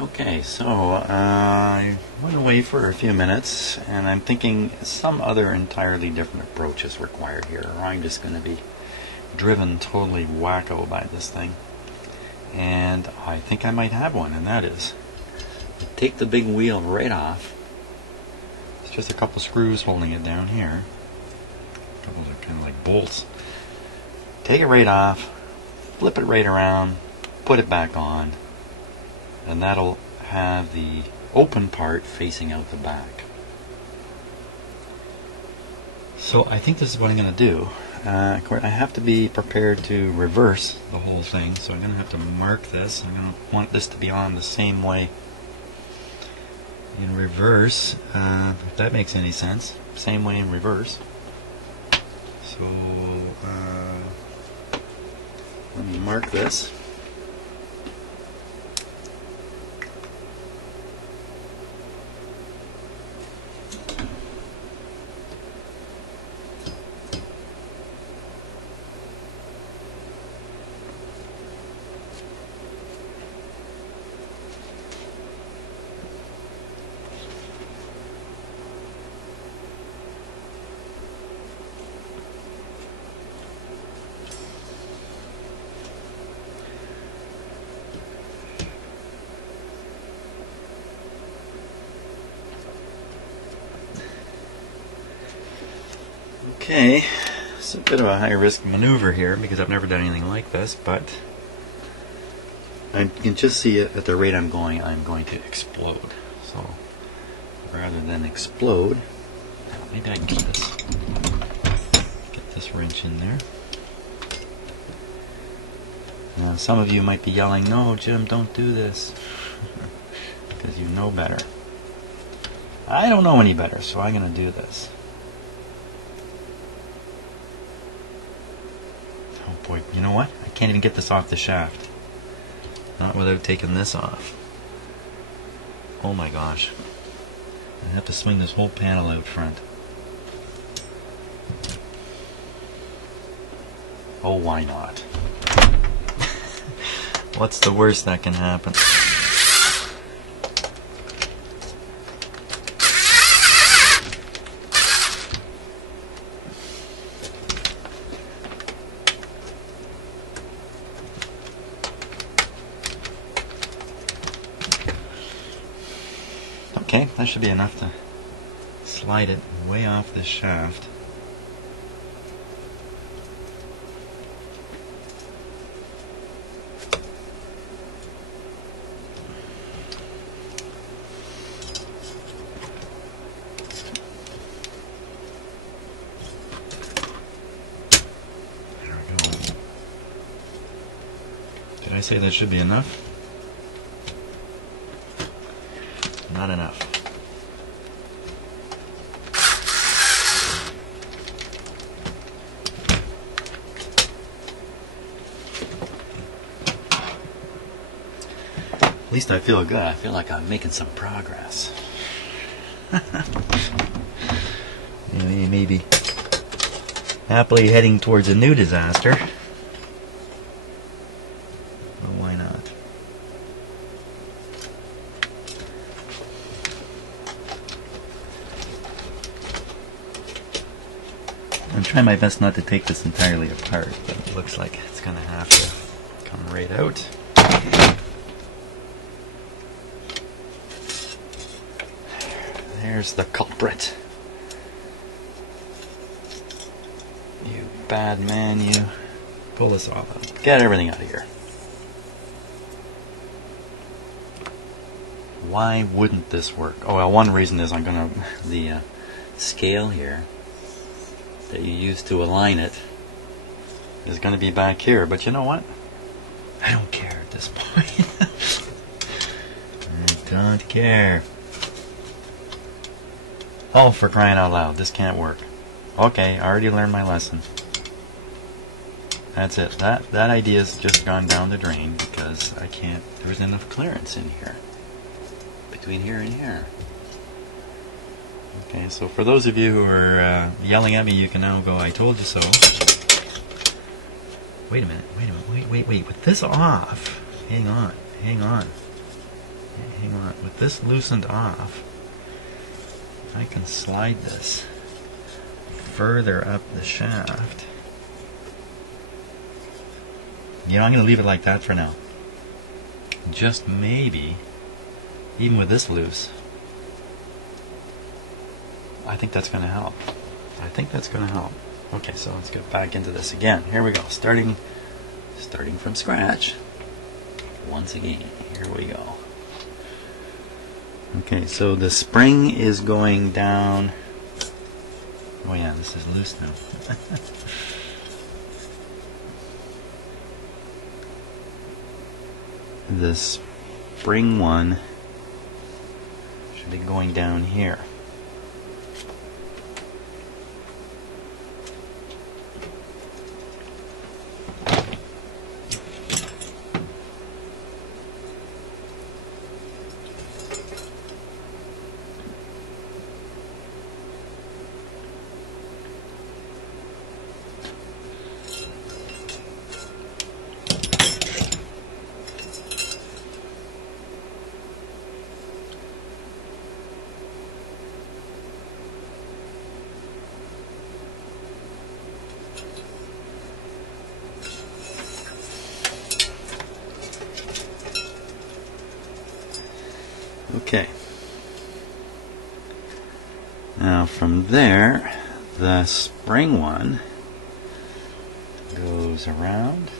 Okay, so I went away for a few minutes and I'm thinking some other entirely different approach is required here, or I'm just going to be driven totally wacko by this thing. And I think I might have one, and that is take the big wheel right off. It's just a couple screws holding it down here. A couple of kind of like bolts. Take it right off, flip it right around, put it back on, and that'll have the open part facing out the back. So I think this is what I'm going to do. I have to be prepared to reverse the whole thing, so I'm going to have to mark this. I'm going to want this to be on the same way in reverse, if that makes any sense. Same way in reverse. So let me mark this. Okay, it's a bit of a high-risk maneuver here because I've never done anything like this, but I can just see it at the rate I'm going to explode. So rather than explode, maybe I can get this wrench in there. Now, some of you might be yelling, "No, Jim, don't do this," because you know better. I don't know any better, so I'm going to do this. Oh boy, you know what? I can't even get this off the shaft. Not without taking this off. Oh my gosh. I have to swing this whole panel out front. Oh, why not? What's the worst that can happen? Okay, that should be enough to slide it way off this shaft. There we go. Did I say that should be enough? Not enough. At least I feel good. I feel like I'm making some progress. You may be happily heading towards a new disaster. Well, why not? I'm trying my best not to take this entirely apart, but it looks like it's going to have to come right out. There's the culprit. You bad man, you. Pull this off. Get everything out of here. Why wouldn't this work? Oh, well, one reason is I'm going to... the scale here that you use to align it is going to be back here, but you know what? I don't care at this point. I don't care. Oh, for crying out loud, this can't work. Okay, I already learned my lesson. That's it. That idea's just gone down the drain because I can't, there's enough clearance in here. Between here and here. Okay, so for those of you who are yelling at me, you can now go, "I told you so." Wait a minute, wait. With this off, hang on. hang on. With this loosened off, if I can slide this further up the shaft. You know, I'm going to leave it like that for now. Just maybe, even with this loose, I think that's going to help. I think that's going to help. Okay, so let's get back into this again. Here we go. Starting from scratch. Once again, here we go. Okay, so the spring is going down. Oh yeah, this is loose now. The spring one should be going down here. Okay. Now from there, the spring one goes around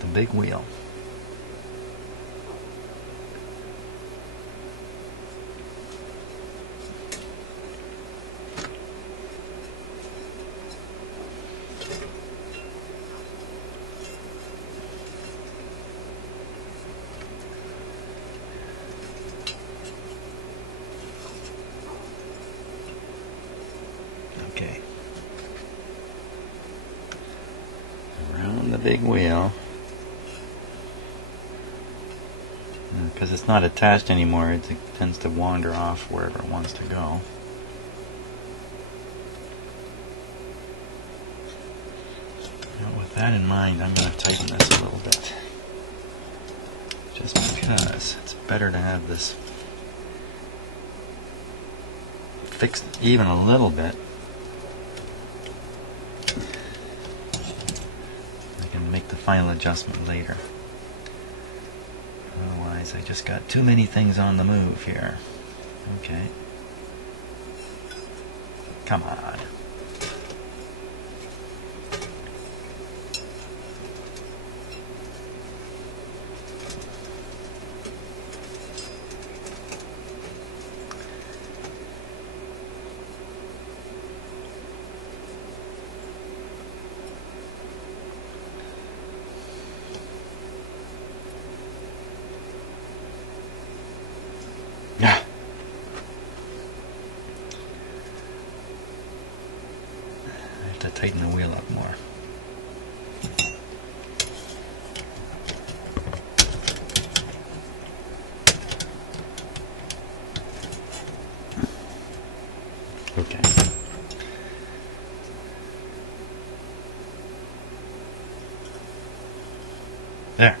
the big wheel. Okay. Around the big wheel. Because it's not attached anymore, it tends to wander off wherever it wants to go. Now, with that in mind, I'm going to tighten this a little bit. Just because it's better to have this fixed even a little bit. I can make the final adjustment later. Otherwise, I just got too many things on the move here. Okay. Come on. Yeah. I have to tighten the wheel up more. Okay. There.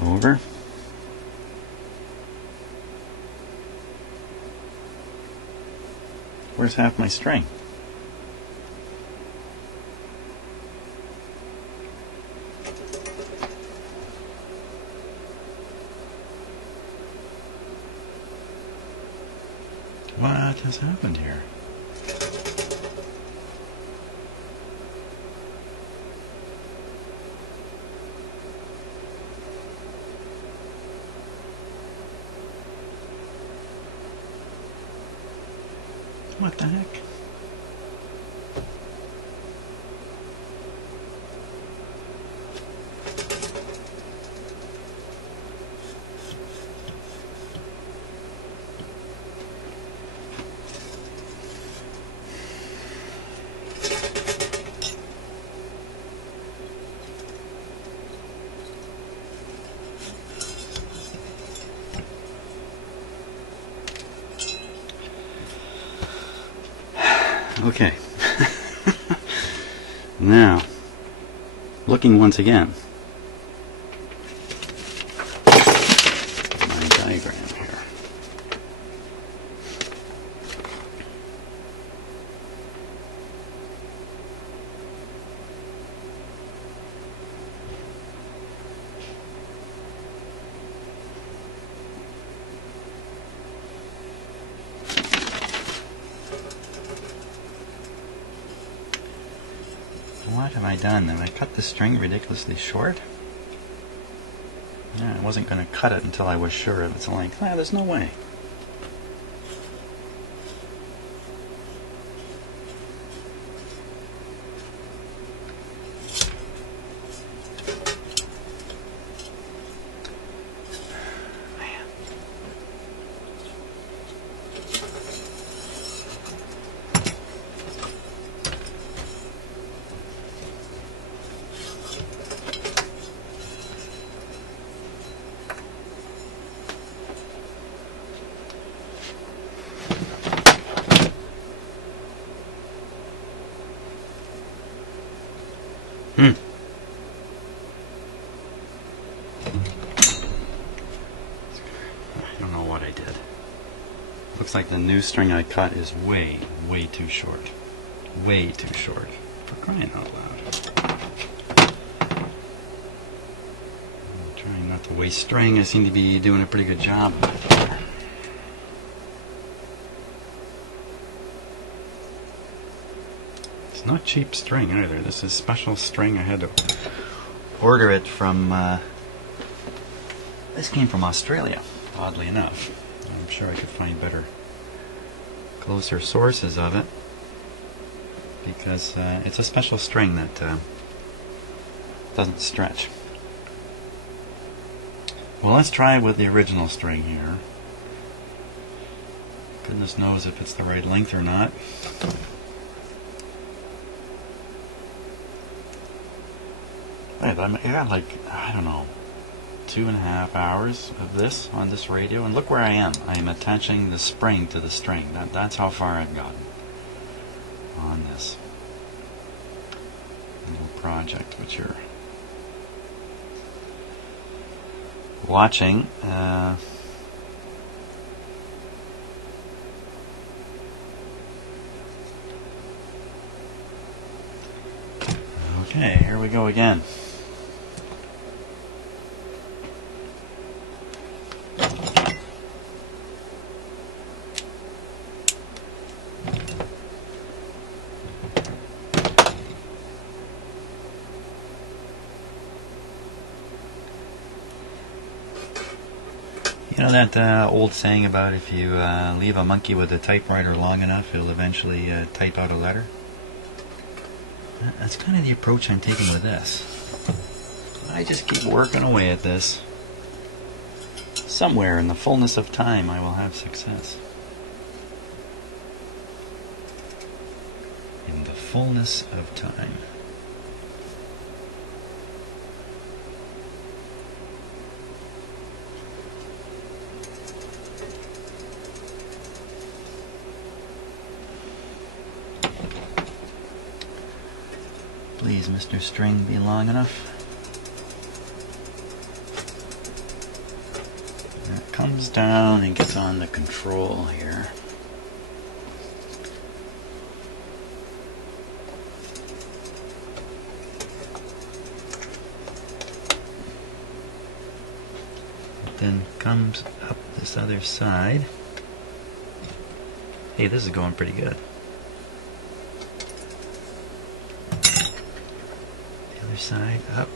Over. Where's half my string? What has happened here? What the heck? Okay. Now, looking once again What have I done? Have I cut the string ridiculously short? Yeah, I wasn't going to cut it until I was sure of its length. Ah, there's no way. I don't know what I did. Looks like the new string I cut is way too short. Way too short. For crying out loud. I'm trying not to waste string. I seem to be doing a pretty good job of it here. It's not cheap string either. This is special string. I had to order it from... this came from Australia, oddly enough. I'm sure I could find better, closer sources of it, because it's a special string that doesn't stretch. Well, let's try with the original string here. Goodness knows if it's the right length or not. I got like, I don't know, 2.5 hours of this on this radio, and look where I am. I am attaching the spring to the string. That's how far I've gotten on this little project, which you're watching. Okay, here we go again. You know that old saying about if you leave a monkey with a typewriter long enough, it'll eventually type out a letter? That's kind of the approach I'm taking with this. I just keep working away at this. Somewhere in the fullness of time I will have success. In the fullness of time. Please, Mr. String, be long enough. And it comes down and gets on the control here. It then comes up this other side. Hey, this is going pretty good. Side up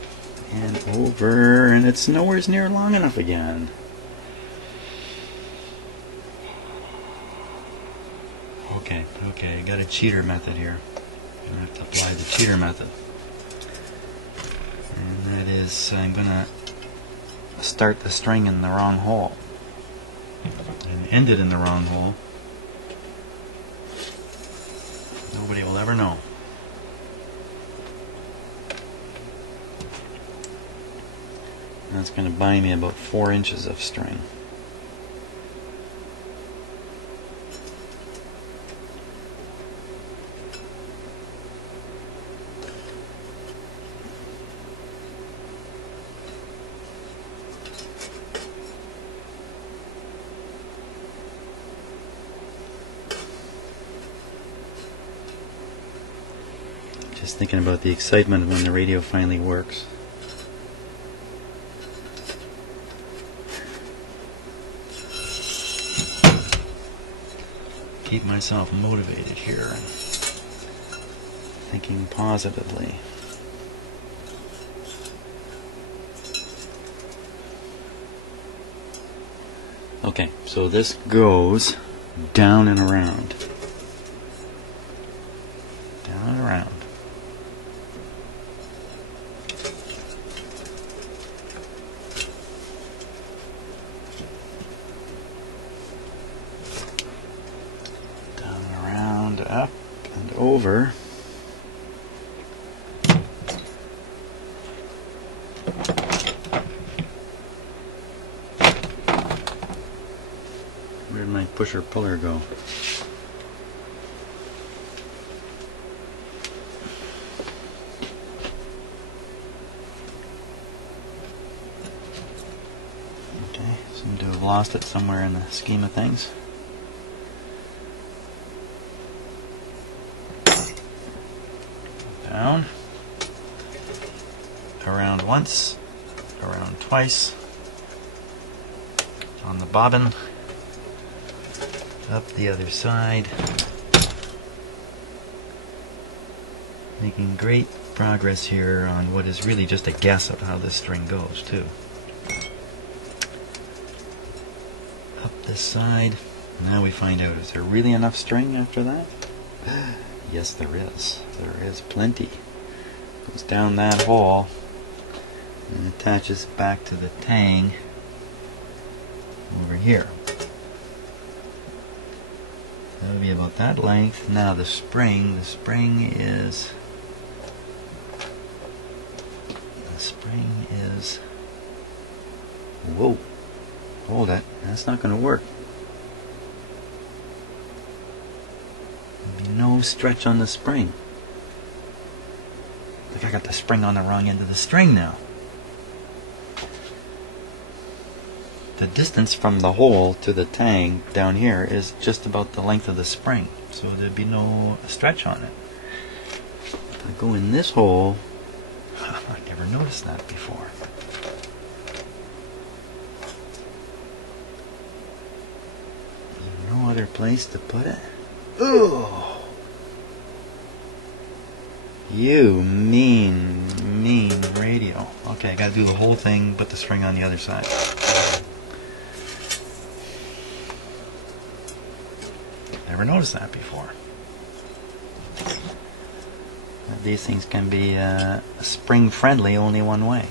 and over, and it's nowhere near long enough again. Okay, I got a cheater method here. I have to apply the cheater method, and that is I'm gonna start the string in the wrong hole and end it in the wrong hole. Nobody will ever know. That's going to buy me about 4 inches of string. Just thinking about the excitement when the radio finally works. Keep myself motivated here and thinking positively. Okay, so this goes down and around. Down and around. Down and around, up and over. Where'd my pusher puller go? Okay, seem to have lost it somewhere in the scheme of things. Down. Around once. Around twice. On the bobbin. Up the other side. Making great progress here on what is really just a guess of how this string goes, too. Up this side. Now we find out, is there really enough string after that? Yes, there is. There is plenty. Goes down that hole and attaches back to the tang over here. That'll be about that length. Now the spring is whoa, hold it, that's not going to work. There'll be no stretch on the spring. Like I got the spring on the wrong end of the string now. The distance from the hole to the tang down here is just about the length of the spring, so there'd be no stretch on it. If I go in this hole, I never noticed that before. There's no other place to put it. Ooh! You mean radio. Okay, I gotta do the whole thing, put the string on the other side. Never noticed that before. These things can be spring friendly only one way.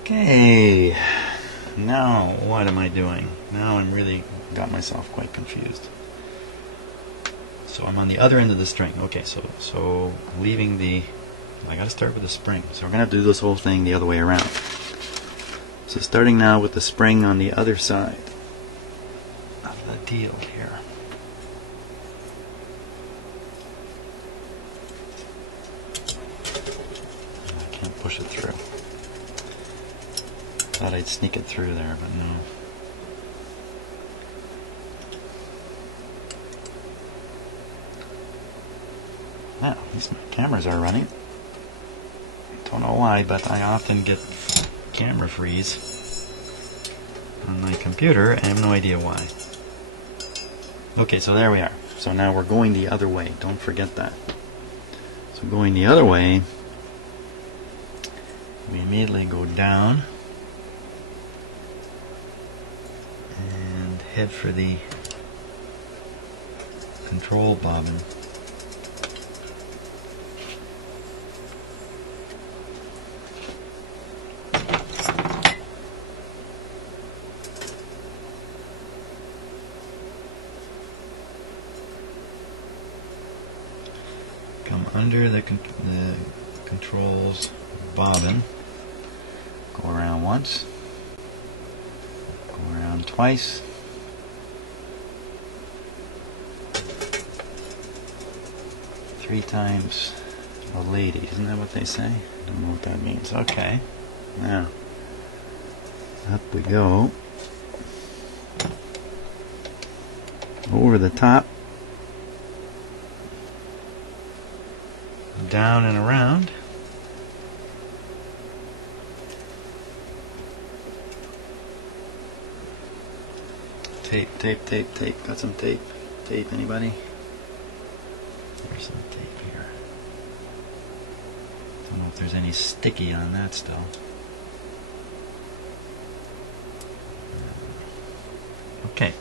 Okay, now what am I doing? Now I'm really got myself quite confused. So I'm on the other end of the string. Okay, so leaving the, I gotta start with the spring. So we're gonna have to do this whole thing the other way around. So starting now with the spring on the other side of the deal here. I can't push it through. Thought I'd sneak it through there, but no. Now, at least my cameras are running. Don't know why, but I often get camera freeze on my computer. I have no idea why. Okay, so there we are. So now we're going the other way. Don't forget that. So going the other way, we immediately go down and head for the control bobbin. Come under the controls bobbin, go around once, go around twice, three times a lady, isn't that what they say? I don't know what that means. Okay, now up we go, over the top, down and around, Tape, tape, tape, tape. Got some tape? Tape, anybody? There's some tape here. Don't know if there's any sticky on that still. Okay.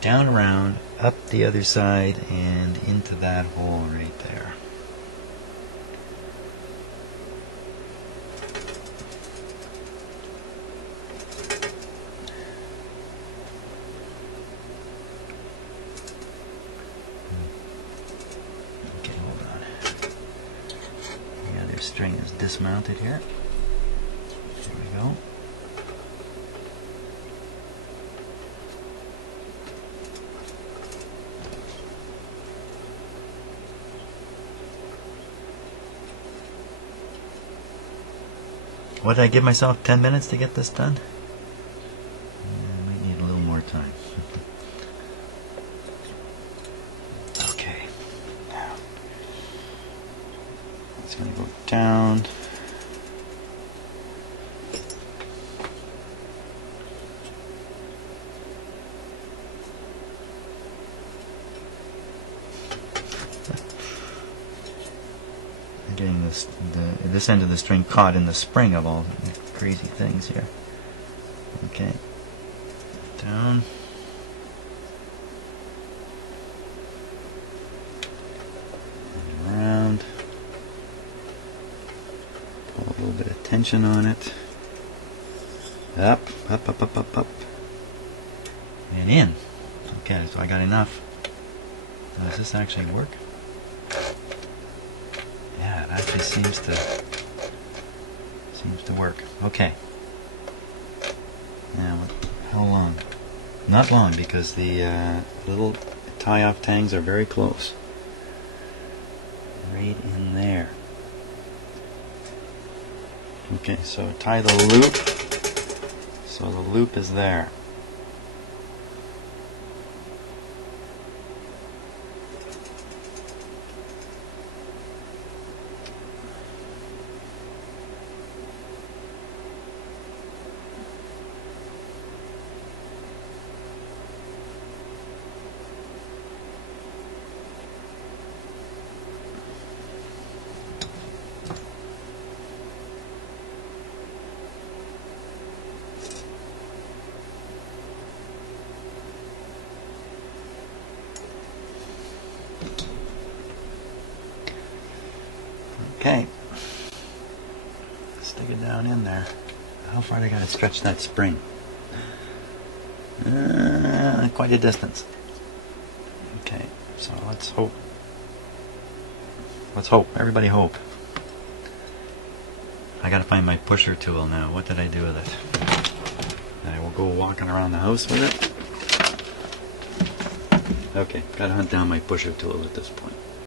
Down around, up the other side, and into that hole right there. Okay, hold on. The other string is dismounted here. There we go. What did I give myself? 10 minutes to get this done? I might need a little more time. Okay. Now, it's going to go down. Getting this end of the string caught in the spring of all crazy things here. Okay. Down. And around. Pull a little bit of tension on it. Up, up, up, up, up, up. And in. Okay, so I got enough. Now, does this actually work? Yeah, it actually seems to work. Okay. Now, how long? Not long, because the little tie-off tangs are very close. Right in there. Okay, so tie the loop. So the loop is there. Okay, stick it down in there. How far do I gotta stretch that spring? Quite a distance. Okay, so let's hope. Let's hope. Everybody hope. I gotta find my pusher tool now. What did I do with it? I will go walking around the house with it. Okay, gotta hunt down my pusher tool at this point.